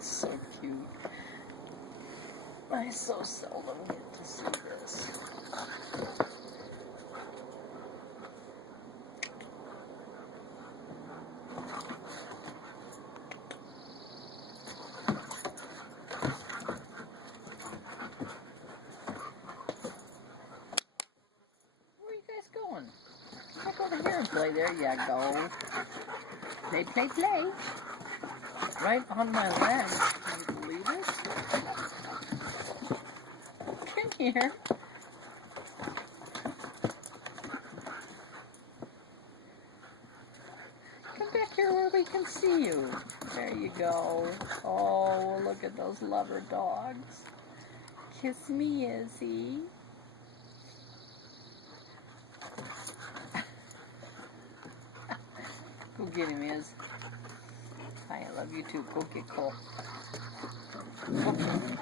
So cute. I so seldom get to see this. Where are you guys going? Come over here and play. There you go. Play, play, play. Right on my legs. Can you believe it? Come here. Come back here where we can see you. There you go. Oh, look at those lover dogs. Kiss me, Izzy. Go get him, Iz. I love you too. Go get Cole. Okay.